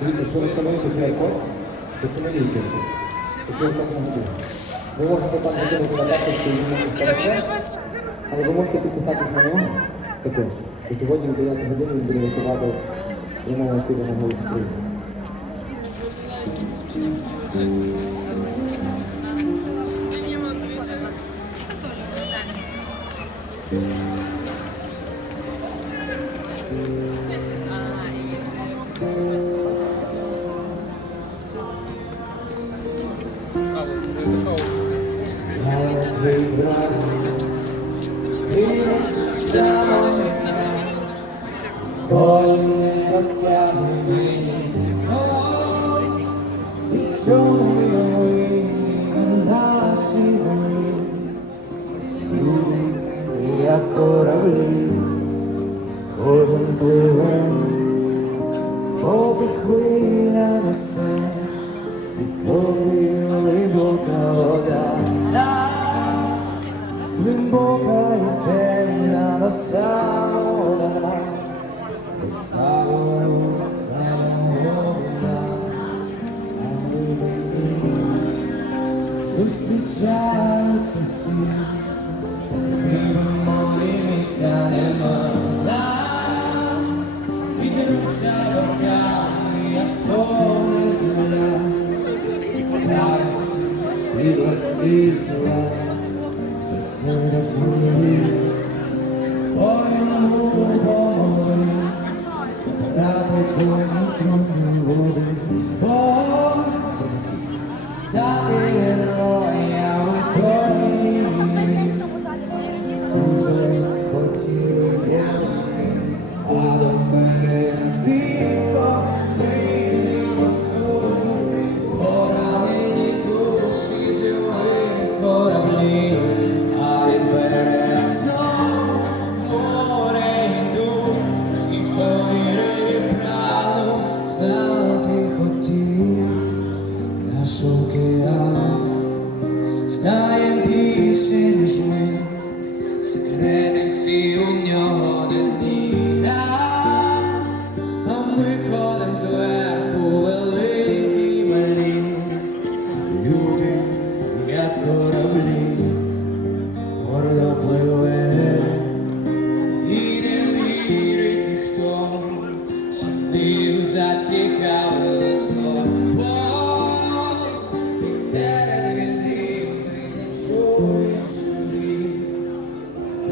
Дивіться, ви скануєте QR-код, то це не ліки. Це QR-код на годину. Ви можете там закинути на карточку і хороше, але ви можете підписатись на нього також. І сьогодні в 9 годині він буде готувати прямого ефіру на голос України. Ой, не розказуй мені, і на і поки глибока вода, темна дна. Зустрічаються всі, ми морі місця нема. І деруться боками, я земля. Зараз і власті села, хтось не розбудив, Grazie, buongiorno. І